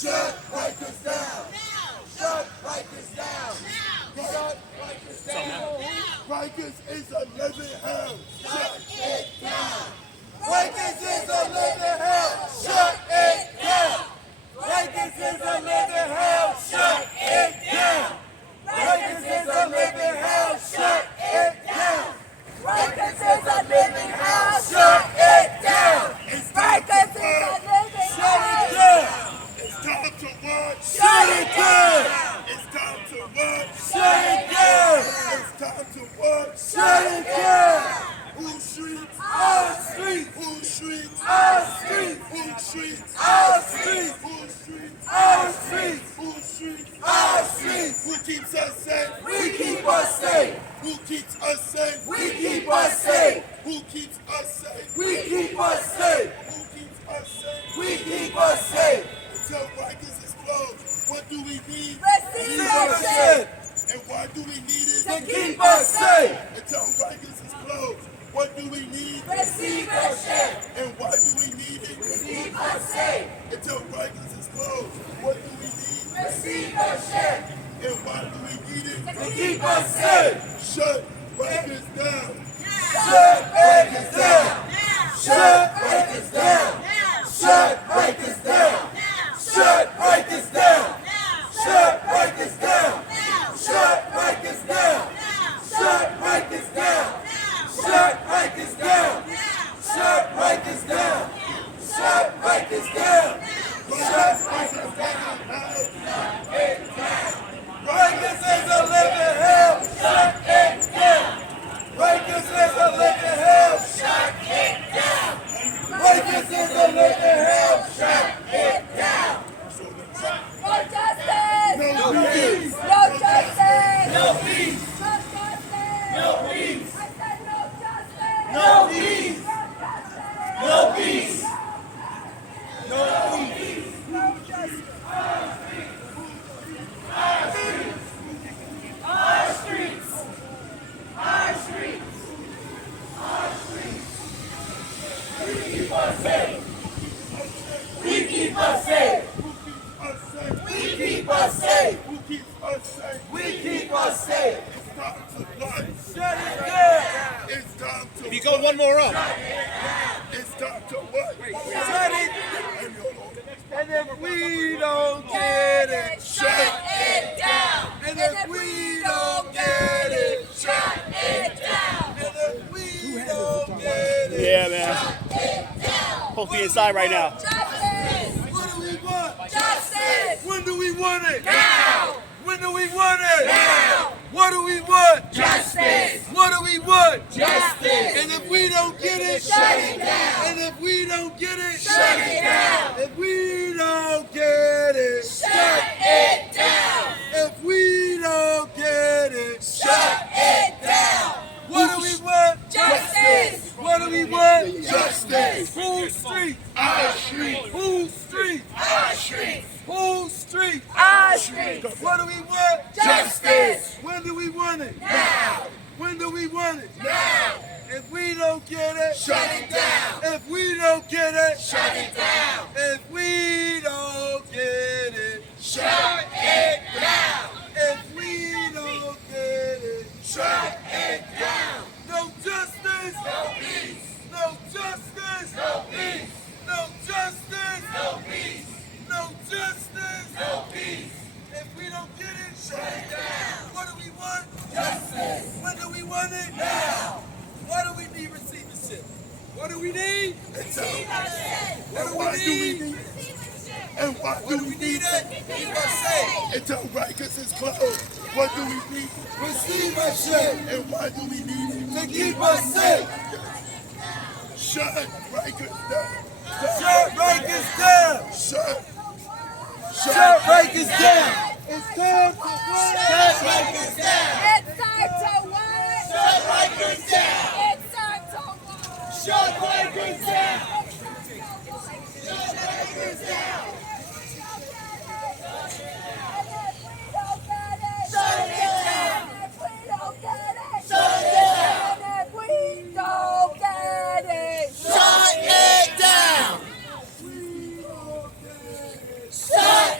Shut Rikers down. Shut Rikers down. Shut Rikers down. Rikers is a living hell. Shut it down. Rikers is a living hell. Shut it down. Rikers is a living hell. Shut it down. Rikers is a living hell. Shut it down. Rikers is a living hell. Shut it down. It's time to Rikers is a work. living Shut it hell. down. It's time to work. Shut it down. It's time to work. Shut it down. It's time to work. Shut it down. Who streets? Our streets. Who streets? Our streets. Who streets? Our streets. Who streets? Our streets. Who streets? Our streets. Who keeps us safe? We keep us safe. Who keeps us safe? We keep us safe. Who keeps us safe? We keep us safe. Who keeps us safe? We keep us safe. Until Rikers is closed, what do we need? Receivership. And why do we need it? To keep us safe. Until Rikers is closed, what do we need? Receivership. And why do we need it? To keep us safe. Until Rikers is closed, what do we need? Receivership. And why do we need it? To keep us safe. Shut Rikers down. Shut Rikers down. Shut Rikers down. Shut Rikers down. Shut Rikers down. Shut Rikers down. Shut Rikers down. Shut Rikers down. Shut Rikers down. Shut Rikers down. Shut Rikers down. Shut Rikers down. Rikers is a living hell. Shut it down. Rikers is a living hell. Shut it down. Rikers is a living hell. Shut it down. No justice. No peace. No justice. No peace. No justice. No peace. I said no justice. No peace. No justice. No peace. No peace. No justice. Our streets. Our streets. Our streets. Our streets. We keep us safe. We keep us safe. We keep us safe. Who keeps us safe? We keep us safe. It's time to run. Shut it down. It's time to. If you go one more up. It's time to what? Shut it. And if we don't get it, Shut it down. and if we don't get it, Shut it down. and if we don't get it, Yeah, man. Shut it down. Supposed to be inside right now. Justice. what do we want? Justice. When do we want it? Now. When do we want it? Now. What do we want? Justice. What do we want? Justice. And if we don't get it, Shut it down. and if we don't get it, Shut it down. if we don't get it, Shut it down. if we don't get it, Shut it down. what do we want? Justice. What do we want? Justice. Whose street? Our street. Whose street? Our street. Whose street? Our street. What do we want? Justice. When do we want it? Now. When do we want it? Now. If we don't get it, Shut it down. if we don't get it, Shut it down. if we don't get it, Shut it down. if we don't get it, Shut it down. no justice, No peace. no justice, No peace. no justice, No peace. no justice, No peace. if we don't get it, Shut it down. what do we want? Justice. When do we want it? Now. Why do we need receivership? What do we need? Receivership. What do Why do we we need? need it? Receivership. And why What do do we we need need it? it? Keep us safe. Until Rikers is closed, what do we need? Receivership And why do we need it? to keep us safe. Shut Rikers down. Shut Rikers down. Shut. Shut Rikers down. It's time to what? Shut Rikers down. It's time to what? Shut Rikers down. It's time to what? Shut Rikers down. Shut Rikers down. Shut it down. If we don't get it. Shut it down. And if we don't get it. Shut it down. Shut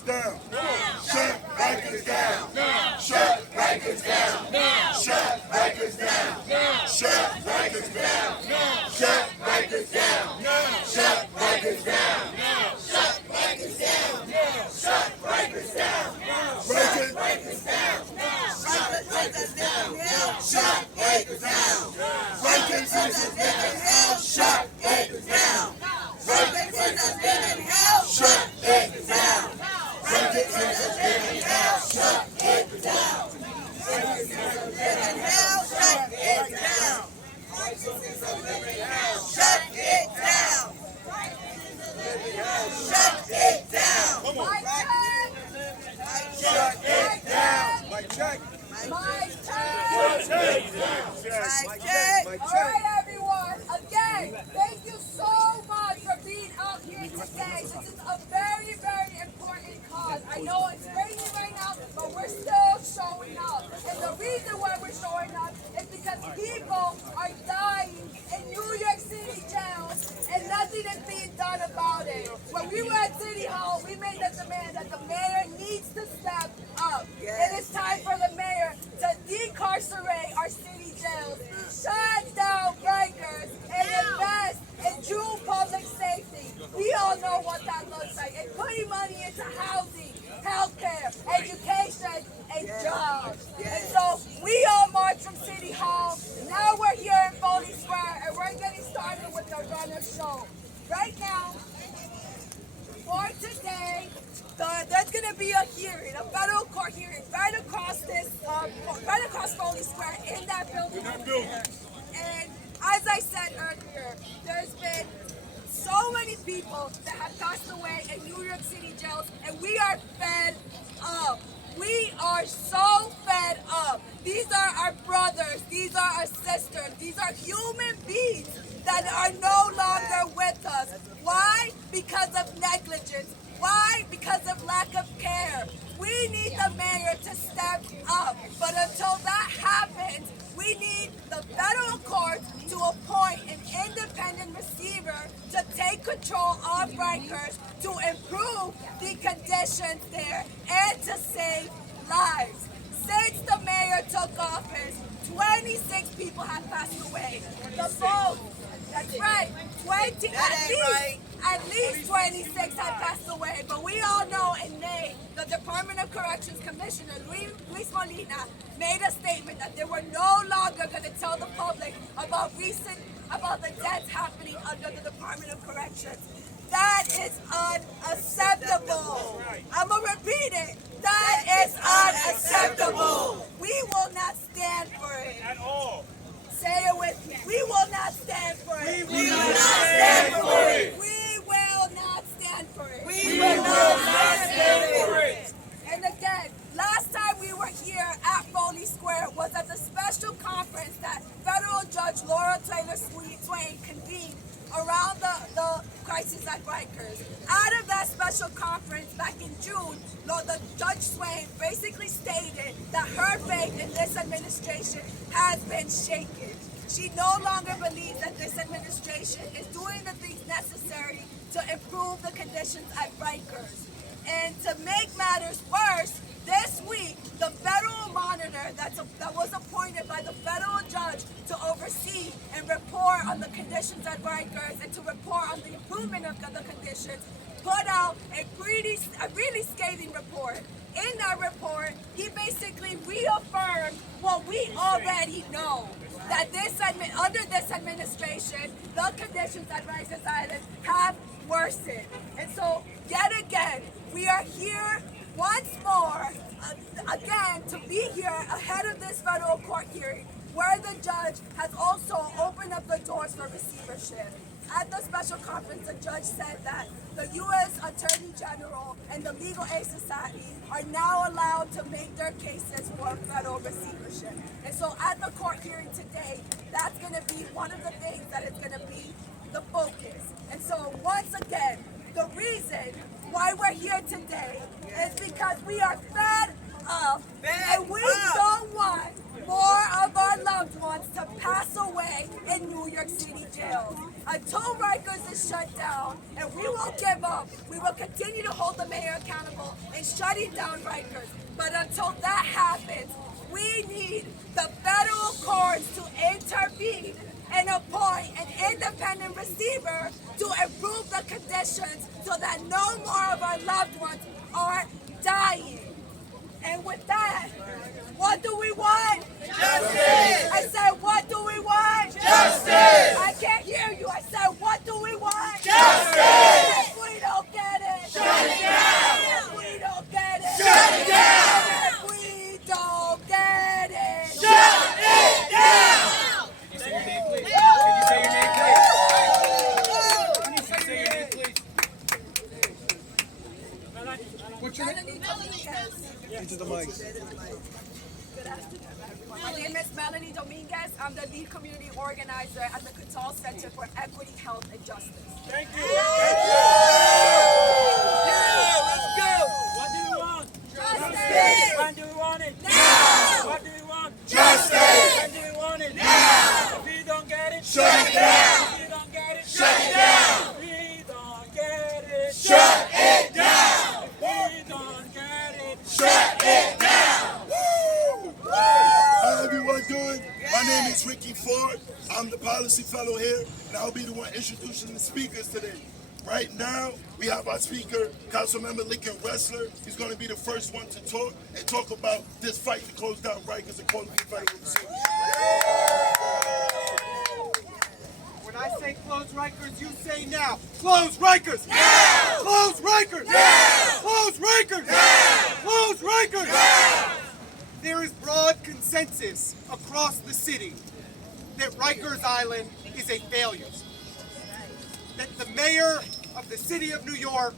Rikers down. Shut Rikers down. Shut Rikers down. Shut Rikers down. Shut Rikers down. Shut Rikers down. Shut Rikers down. Shut Rikers down. Shut Rikers down. Rikers down. Rikers down. Shut Rikers down. Rikers is a living hell. Shut it down. Rikers is a living hell. Shut it down. Rikers is a living hell. Shut it down. Rikers is a living hell. Shut it down. Rikers is a living hell. Shut it down. Shut it down. My turn. Shut it down. My check. My turn. My All check. right, everyone. Again, thank you so much for being out here today. This is a very, very important cause. I know it's raining right now, but we're still showing up. And the reason why we're showing up is because people are dying in New York City jails, and nothing is being done about it. When we were at City Hall, we made the demand that the mayor needs to step up. It is time for the mayor to decarcerate our city jails, shut down Rikers, and invest in true public safety. We all know what that looks like. And putting money into housing, healthcare, education, and jobs. And so we all march from City Hall. Now we're here in Foley Square, and we're getting started with the runner show. Right now, for today, there's going to be a hearing, a federal court hearing, right across Foley Square in that building. And as I said earlier, there's been so many people that have passed away in New York City jails, and we are fed up. We are so fed up. These are our brothers. These are our sisters. These are human beings that are no longer with us. Why? Because of negligence. Why? Because of lack of care. We need the mayor to step up. But until that happens, we need the federal court to appoint an independent receiver to take control of Rikers, to improve the conditions there, and to save lives. Since the mayor took office, 26 people have passed away. The vote, that's right, at least 26 have passed away. But we all know in May, the Department of Corrections Commissioner, Luis Molina, made a statement that they were no longer going to tell the public about the deaths happening under the Department of Corrections. That is unacceptable. I'm going to repeat it. That is unacceptable. We will not stand for it. At all. Say it with me. We will not stand for it. We will not stand for it. We will not stand for it. We will not stand for it. And again, last time we were here at Foley Square was at the special conference that Federal Judge Laura Taylor Swain convened around the crisis at Rikers. Out of that special conference back in June, the Judge Swain basically stated that her faith in this administration has been shaken. She no longer believes that this administration is doing the things necessary to improve the conditions at Rikers. And to make matters worse, this week, the federal monitor that was appointed by the federal judge to oversee and report on the conditions at Rikers and to report on the improvement of the conditions, put out a really scathing report. In that report, he basically reaffirmed what we already know, that under this administration, the conditions at Rikers Island have worsened. And so, yet again, we are here once more, again, to be here ahead of this federal court hearing, where the judge has also opened up the doors for receivership. At the special conference, the judge said that the U.S. Attorney General and the Legal Aid Society are now allowed to make their cases for federal receivership. And so at the court hearing today, that's going to be one of the things that is going to be the focus. And so once again, the reason why we're here today is because we are fed up and we don't want more of our loved ones to pass away in New York City jails. Until Rikers is shut down, and we won't give up, we will continue to hold the mayor accountable and shutting down Rikers. But until that happens, we need the federal courts to intervene and appoint an independent receiver to improve the conditions so that no more of our loved ones are dying. And with that, what do we want? Justice! I said, what do we want? Justice! I can't hear you. I said, what do we want? Justice! If we don't get it, Shut it down! If we don't get it, Shut it down! If we don't get it, Shut it down! Can you say your name, please? Can you say your name, please? Can you say your name, please? What's your name? Melanie Dominguez. Into the mics. Good afternoon, everyone. My name is Melanie Dominguez. I'm the lead community organizer at the Catal Center for Equity, Health, and Justice. Thank you. Yeah, let's go. What do you want? Justice! When do you want it? Now! What do you want? Justice! When do you want it? Now! If you don't get it, Shut it down! If you don't get it, Shut it down! If we don't get it, Shut it down! If we don't get it, Shut it down! Woo! How everyone doing? My name is Ricky Ford. I'm the policy fellow here, and I'll be the one introducing the speakers today. Right now, we have our speaker, Councilmember Lincoln Wessler. He's going to be the first one to talk and talk about this fight to close down Rikers and call the federal receiver. When I say close Rikers, you say now. Close Rikers! Now! Close Rikers! Now! Close Rikers! Now! Close Rikers! Now! There is broad consensus across the city that Rikers Island is a failure. That the mayor of the city of New York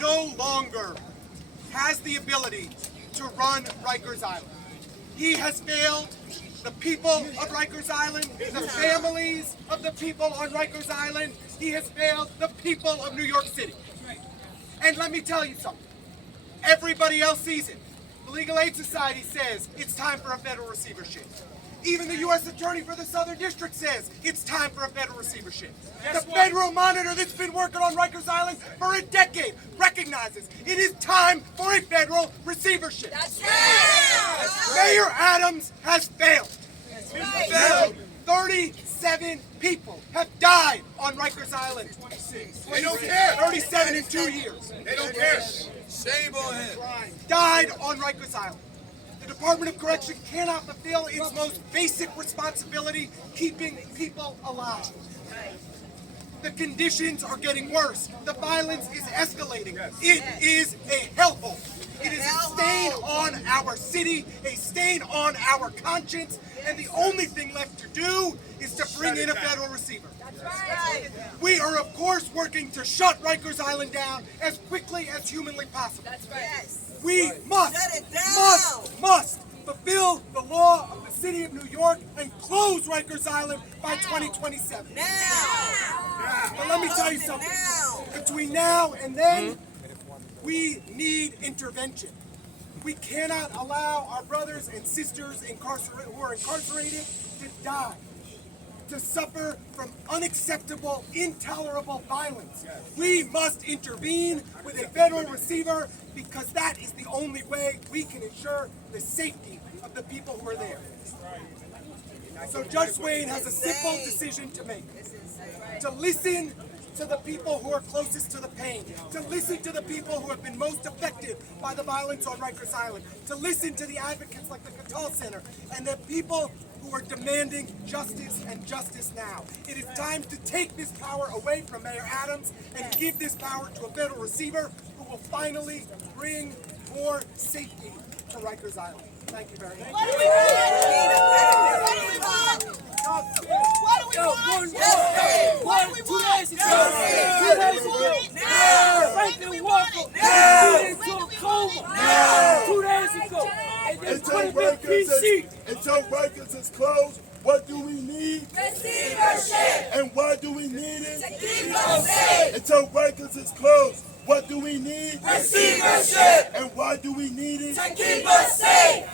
no longer has the ability to run Rikers Island. He has failed the people of Rikers Island, the families of the people on Rikers Island. He has failed the people of New York City. And let me tell you something. Everybody else sees it. The Legal Aid Society says it's time for a federal receivership. Even the U.S. Attorney for the Southern District says it's time for a federal receivership. The federal monitor that's been working on Rikers Island for a decade recognizes it is time for a federal receivership. That's right! Mayor Adams has failed. right. Failed. 37 people have died on Rikers Island. They don't care. 37 in 2 years. They don't care. Shame on him. Died on Rikers Island. The Department of Correction cannot fulfill its most basic responsibility, keeping people alive. The conditions are getting worse. The violence is escalating. It is a hellhole. It is a stain on our city, a stain on our conscience, and the only thing left to do is to bring in a federal receiver. That's right! We are, of course, working to shut Rikers Island down as quickly as humanly possible. That's right! We must fulfill the law of the city of New York and close Rikers Island by 2027. But let me tell you something. Between now and then, we need intervention. We cannot allow our brothers and sisters who are incarcerated to die, to suffer from unacceptable, intolerable violence. We must intervene with a federal receiver because that is the only way we can ensure the safety of the people who are there. So Judge Swain has a simple decision to make. To listen to the people who are closest to the pain, to listen to the people who have been most affected by the violence on Rikers Island, to listen to the advocates like the Catal Center, and the people who are demanding justice and justice now. It is time to take this power away from Mayor Adams and give this power to a federal receiver who will finally bring more safety to Rikers Island. Thank you very much. What do we want? What do we want? Justice! What do we want? Justice! Now! Franklin Walker put into a coma 2 days ago. And then put him in PC. Until Rikers is closed, what do we need? Receivership! And why do we need it? To keep us safe! Until Rikers is closed, what do we need? Receivership! And why do we need it? To keep us safe!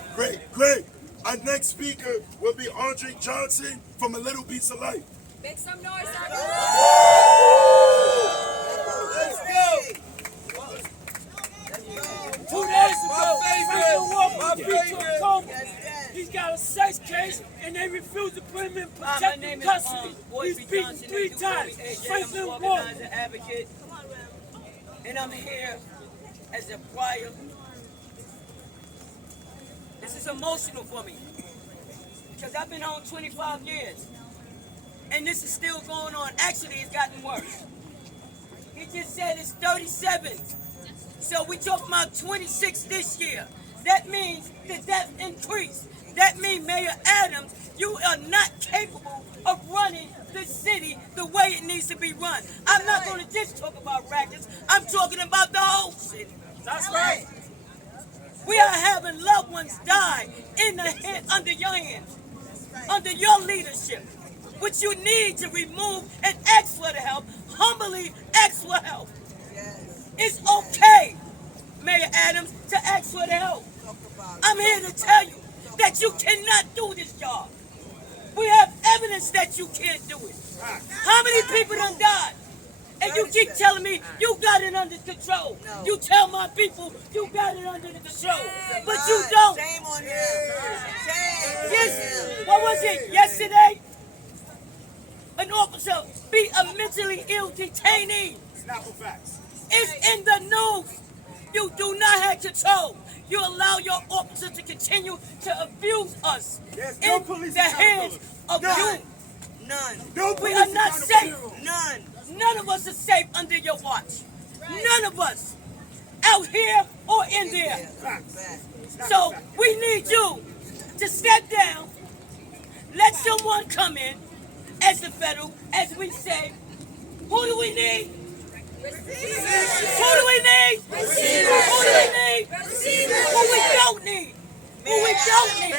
Great. Our next speaker will be Andre Johnson from A Little Piece of Life. Make some noise, everyone! Let's go. ago, Franklin Walker beat to a coma. Yes, yes. He's got a sex case, and they refuse to put him in My protective name is custody. Boyd He's B. beaten Johnson, 3 new times. Foley, AJ. I'm a Franklin organizer, Walker. advocate, and I'm here as a prior. This is emotional for me because I've been home 25 years, and this is still going on. Actually, it's gotten worse. He just said it's 37. So we talking about 26 this year. That means the death increase. That means Mayor Adams, you are not capable of running the city the way it needs to be run. I'm not going to just talk about rackets. I'm talking about the whole city. That's right. We are having loved ones die in the under your hands, under your leadership. What you need to remove and ask for the help, humbly ask for help. It's okay, Mayor Adams, to ask for the help. I'm here to tell you that you cannot do this job. We have evidence that you can't do it. How many people done died? And you keep telling me you got it under control. You tell my people you got it under the control. But you don't. Shame on him. Shame. Yes. What was it yesterday? An officer beat a mentally ill detainee. Not for facts. It's in the news. You do not have control. You allow your officers to continue to abuse us There's no in police the hands of None. you. None. No We police are not safe. None. None of us are safe under your watch. None of us. Out here or in there. Facts. So we need you to step down. Let someone come in as the federal, as we say. Who do we need? Who do we need? Who do we need? Who we don't need? Who we don't need?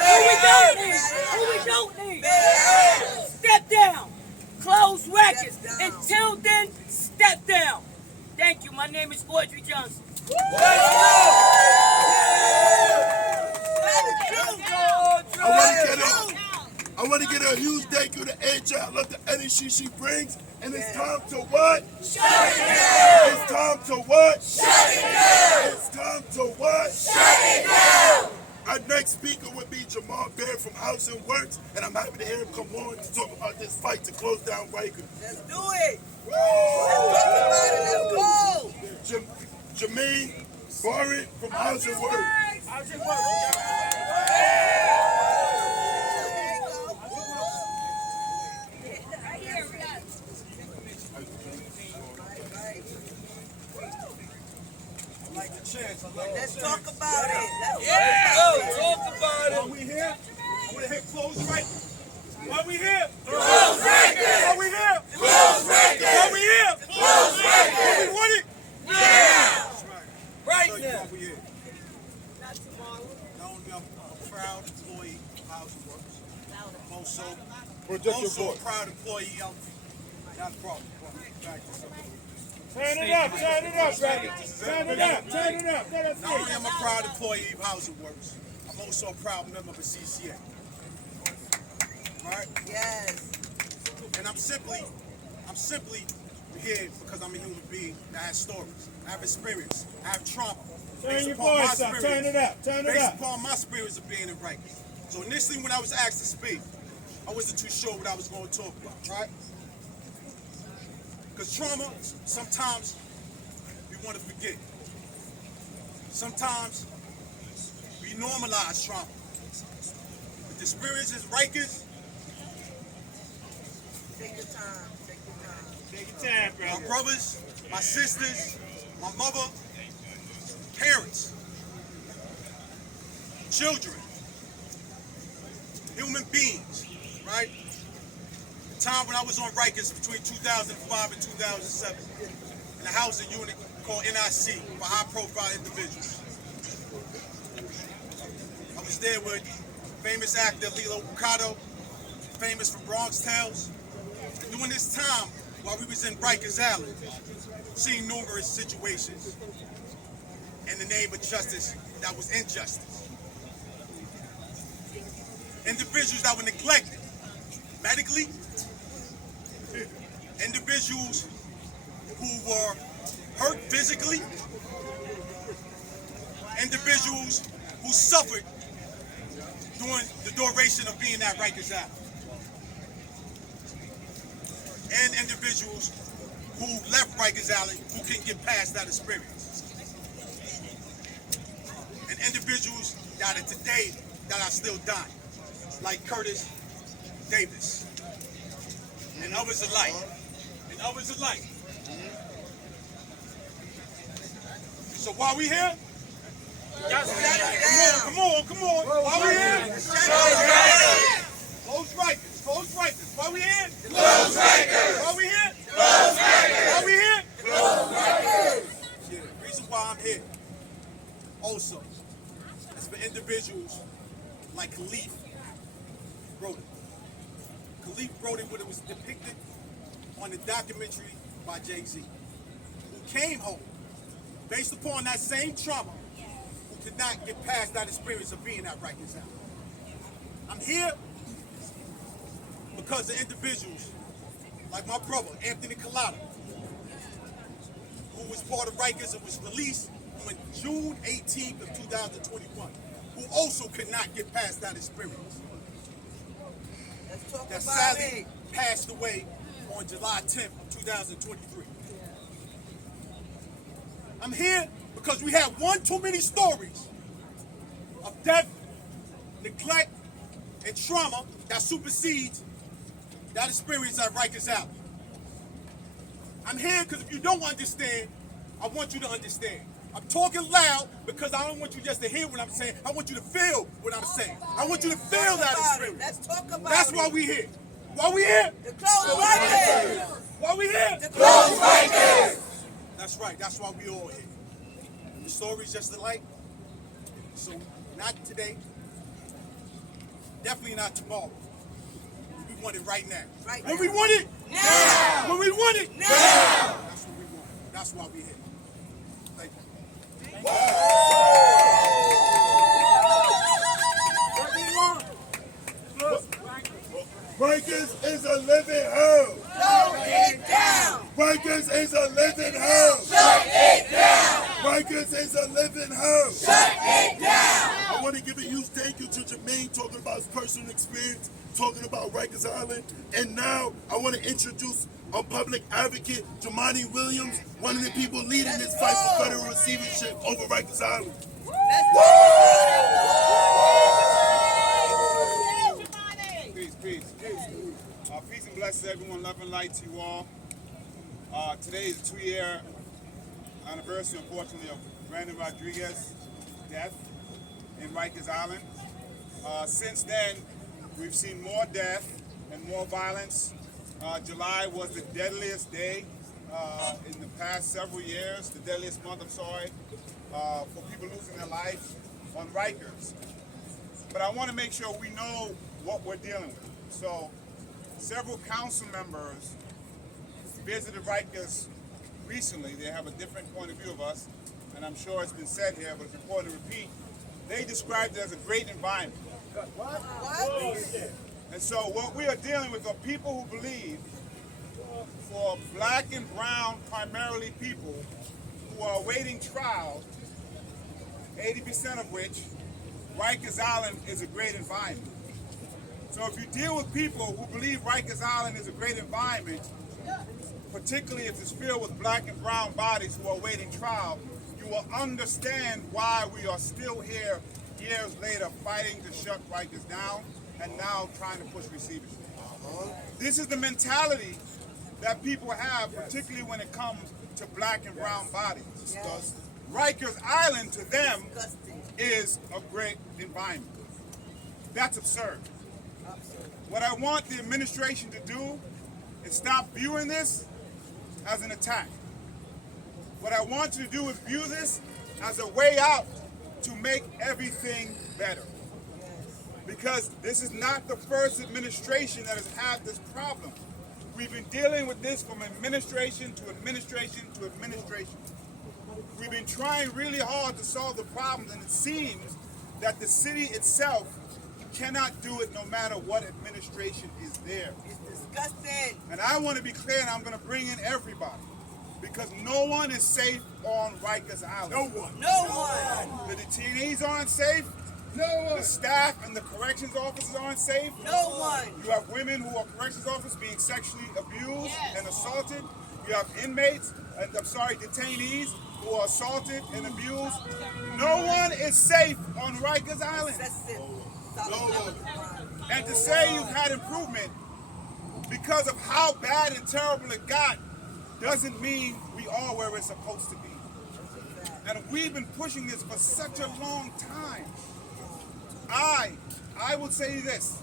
Who we don't need? Who we don't need? Step down. Close rackets. Until then, step down. Thank you. My name is Boyd B. Johnson. I want to get a huge thank you to AJ. I love the energy she brings. And it's time to what? Shut it down! It's time to what? Shut it down! It's time to what? Shut it down! Our next speaker would be Jamal Baird from Housing Works, and I'm happy to hear him come on to talk about this fight to close down Rikers. Let's do it. Let's talk about it. Let's go. Jermaine Barrett from Housing Works. Housing Works. Right here, we got it. Let's talk about it. Talk about While we here, I want to hit close right. While we here, Close Rikers! while we here, Close Rikers! while we here, Close Rikers! we want it. Now! right now. While we here. Not only I'm a proud employee of Housing Works, I'm also a proud employee of not a problem. Back to something. Turn it up, turn it up, brother. Turn it up, turn it up. Let us Not only am I a proud employee of Housing Works, I'm also a proud member of the CCA. Right? Yes. And I'm simply here because I'm a human being that has stories. I have experience. I have trauma. Turn your voice up, turn it up, turn it Based up. upon my experience of being in Rikers. So initially when I was asked to speak, I wasn't too sure what I was going to talk about, right? Because trauma, sometimes we want to forget. Sometimes we normalize trauma. But the experience is Rikers. Take your time. Take your time. Take your time, My brother. brothers, my sisters, my mother, parents, children, human beings, right? The time when I was on Rikers between 2005 and 2007 in a housing unit called NIC for high-profile individuals. I was there with famous actor Lilo Ricardo, famous from Bronx Tales. And during this time, while we was in Rikers Island, seeing numerous situations in the name of justice that was injustice. Individuals that were neglected medically, individuals who were hurt physically, individuals who suffered during the duration of being at Rikers Island, and individuals who left Rikers Island who couldn't get past that experience, and individuals that are today that are still dying, like Curtis Davis, and others alike, So while we here, come on. While we here, close Rikers. While we here, close Rikers. While we here, close Rikers. While we here, close Rikers. Yeah, the reason why I'm here also is for individuals like Khalif wrote it. Khalif wrote it when it was depicted on the documentary by Jay-Z, who came home based upon that same trauma, who could not get past that experience of being at Rikers Island. I'm here because of individuals like my brother, Anthony Collada, who was part of Rikers and was released on June 18th of 2021, who also could not get past that experience. Let's talk That about sadly it. passed away on July 10th of 2023. I'm here because we have one too many stories of death, neglect, and trauma that supersedes that experience at Rikers Island. I'm here because if you don't understand, I want you to understand. I'm talking loud because I don't want you just to hear what I'm saying. I want you to feel what I'm saying. I want you to feel that experience. Let's talk about That's it. why we here. Why we here? The close Rikers. Why we here? The close Rikers. That's right. That's why we all here. And the story's just alike. So not today. Definitely not tomorrow. We want it right now. Right when now. we want it Now. When we want it Now. That's what we want. That's why we here. Thank you. Rikers is a living hell. Slow it down. Rikers is a living hell. Shut it down. Rikers is a living hell. Shut it down. I want to give a huge thank you to Jermaine talking about his personal experience, talking about Rikers Island. And now I want to introduce our public advocate, Jamani Williams, one of the people leading this fight for federal receivership over Rikers Island. Peace. Peace and blessings, everyone. Love and light to you all. Today is the 2-year anniversary, unfortunately, of Brandon Rodriguez's death in Rikers Island. Since then, we've seen more death and more violence. July was the deadliest day in the past several years, the deadliest month, for people losing their life on Rikers. But I want to make sure we know what we're dealing with. So, several council members visited Rikers recently. They have a different point of view of us, and I'm sure it's been said here, but it's important to repeat. They described it as a great environment. What? And so what we are dealing with are people who believe, for black and brown primarily people who are awaiting trial, 80% of which Rikers Island is a great environment. So if you deal with people who believe Rikers Island is a great environment, particularly if it's filled with black and brown bodies who are awaiting trial, you will understand why we are still here years later fighting to shut Rikers down and now trying to push receivership. This is the mentality that people have, particularly when it comes to black and brown bodies. Yes. Rikers Island to them Disgusting. is a great environment. That's absurd. What I want the administration to do is stop viewing this as an attack. What I want you to do is view this as a way out to make everything better. Because this is not the first administration that has had this problem. We've been dealing with this from administration to administration to administration. We've been trying really hard to solve the problems, and it seems that the city itself cannot do it no matter what administration is there. It's disgusting. And I want to be clear, and I'm going to bring in everybody. because no one is safe on Rikers Island. No one. No one. The detainees aren't safe. No one. The staff and the corrections officers aren't safe. No one. You have women who are corrections officers being sexually abused and assaulted. You have inmates, detainees who are assaulted and abused. No one is safe on Rikers Island. That's it. No one. And to say you've had improvement because of how bad and terrible it got doesn't mean we are where we're supposed to be. And we've been pushing this for such a long time. I would say this.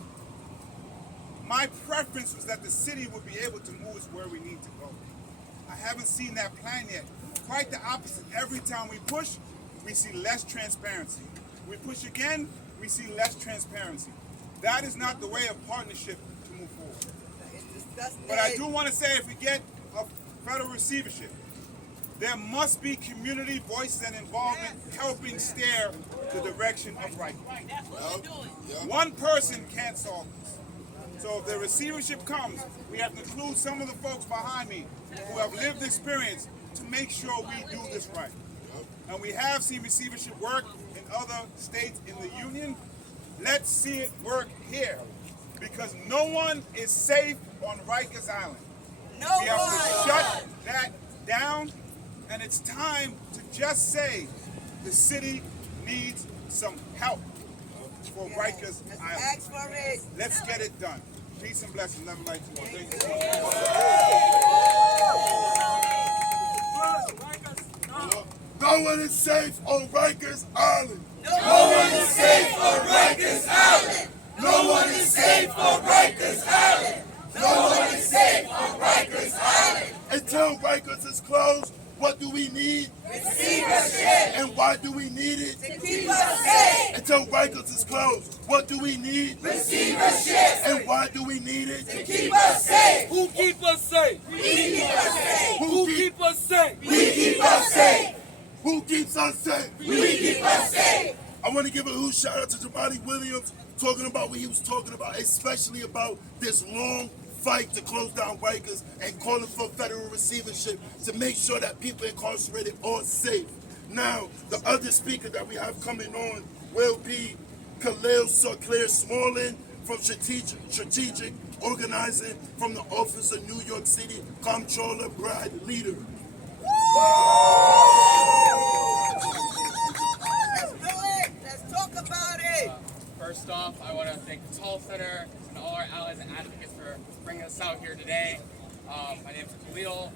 My preference was that the city would be able to move us where we need to go. I haven't seen that plan yet. Quite the opposite. Every time we push, we see less transparency. We push again, we see less transparency. That is not the way of partnership to move forward. It's disgusting. But I do want to say, if we get a federal receivership, there must be community voices and involvement helping steer the direction of right. One person can't solve this. So if the receivership comes, we have to include some of the folks behind me who have lived experience to make sure we do this right. And we have seen receivership work in other states in the union. Let's see it work here, because no one is safe on Rikers Island. No We have one. to shut that down, and it's time to just say the city needs some help for Rikers Let's Island. ask for it. Let's get it done. Peace and blessings. Love and light to all. Thank you. No one is safe on Rikers Island. No one is safe on Rikers Island. No one is safe on Rikers Island. No one is safe on Rikers Island. Until Rikers is closed, what do we need? receivership And why do we need it? to keep us safe. Until Rikers is closed, what do we need? Receivership And why do we need it? to keep us safe. Who keep us safe? We keep us safe. Who keep us safe? We keep us safe. Who keeps us safe? We keep us safe. I want to give a huge shout out to Jamani Williams, talking about what he was talking about, especially about this long fight to close down Rikers and calling for federal receivership to make sure that people incarcerated are safe. Now, the other speaker that we have coming on will be Khalil Claire Smalling from Strategic Organizing from the Office of New York City Comptroller Brad Leader. Let's do it. Let's talk about it. First off, I want to thank the Toll Center and all our allies and advocates for bringing us out here today. My name is Khalil.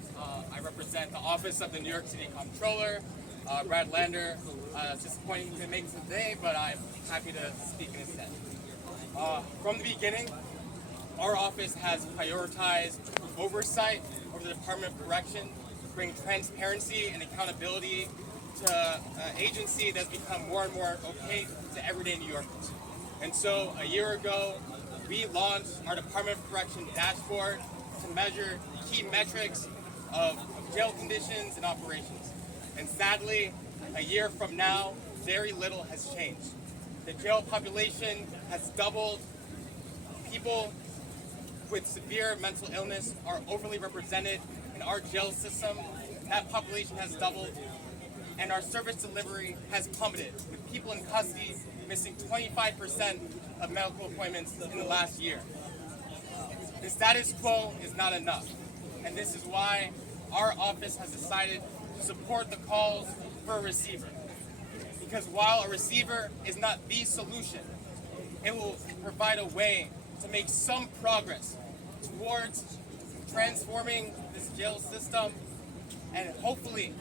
I represent the Office of the New York City Comptroller, Brad Lander. It's disappointing he couldn't make it today, but I'm happy to speak in his stead. From the beginning, our office has prioritized oversight over the Department of Correction, bringing transparency and accountability to an agency that's become more and more opaque to everyday New Yorkers. And so a year ago, we launched our Department of Correction dashboard to measure key metrics of jail conditions and operations. And sadly, a year from now, very little has changed. The jail population has doubled. People with severe mental illness are overly represented in our jail system. That population has doubled. And our service delivery has plummeted, with people in custody missing 25% of medical appointments in the last year. The status quo is not enough, and this is why our office has decided to support the calls for a receiver. Because while a receiver is not the solution, it will provide a way to make some progress towards transforming this jail system and hopefully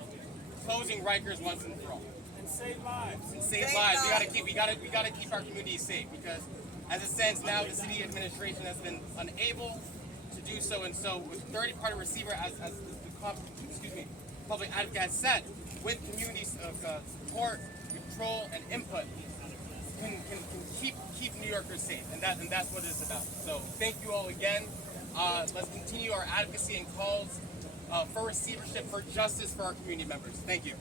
closing Rikers once and for all. And save lives. And save lives. We gotta keep our communities safe, because as it stands now, the city administration has been unable to do so, and so with third-party receiver, as the public advocate has said, with communities of support, control, and input, can keep New Yorkers safe, and that's what it's about. So thank you all again. Let's continue our advocacy and calls for receivership, for justice for our community members. Thank you.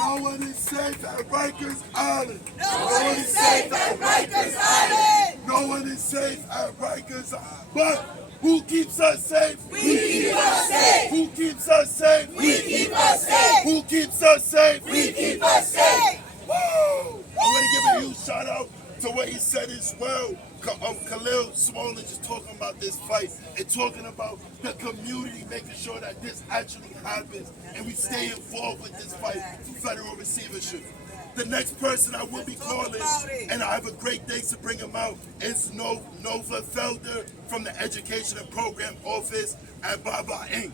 No one is safe at Rikers Island. No one is safe at Rikers Island. No one is safe at Rikers Island. But Who keeps us safe? We keep us safe. Who keeps us safe? We keep us safe. Who keeps us safe? We keep us safe. Woo! I want to give a huge shout out to what he said as well. Khalil Swollen just talking about this fight and talking about the community, making sure that this actually happens and we stay involved with this fight for federal receivership. The next person I will be calling, and I have a great day to bring him out, is Nova Felder from the Education and Program Office at Baba Inc.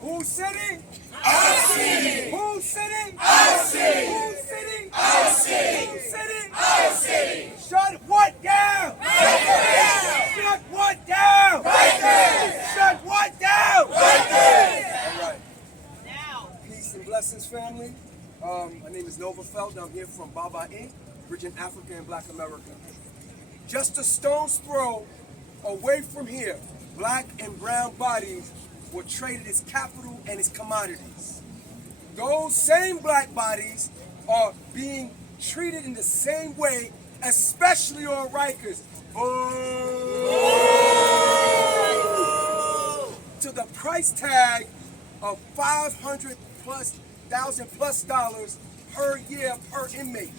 Who's sitting? I'm sitting. Who's sitting? I'm sitting. Who's sitting? I'm sitting. Who's sitting? I'm sitting. Shut what down? Right Shut what down? there. Shut what down? Right there. All right. Peace and blessings, family. My name is Nova Felder. I'm here from Baba Inc., Bridging Africa and Black America. Just a stone's throw away from here, black and brown bodies were traded as capital and as commodities. Those same black bodies are being treated in the same way, especially on Rikers. To the price tag of $500,000+ per year per inmate,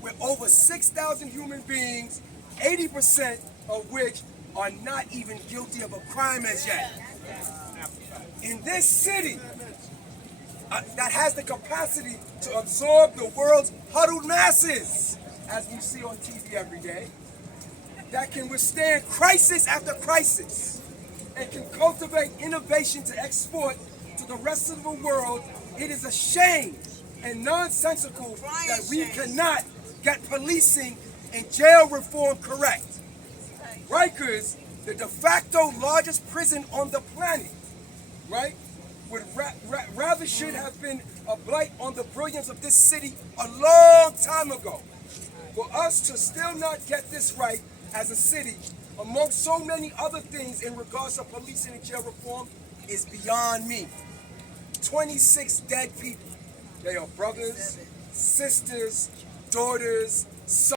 with over 6,000 human beings, 80% of which are not even guilty of a crime as yet. In this city that has the capacity to absorb the world's huddled masses, as we see on TV every day, that can withstand crisis after crisis, and can cultivate innovation to export to the rest of the world, it is a shame and nonsensical that we cannot get policing and jail reform correct. Rikers, the de facto largest prison on the planet, right, would rather should have been a blight on the brilliance of this city a long time ago. For us to still not get this right as a city, among so many other things in regards to policing and jail reform, is beyond me. 26 dead people. They are brothers, sisters, daughters, sons.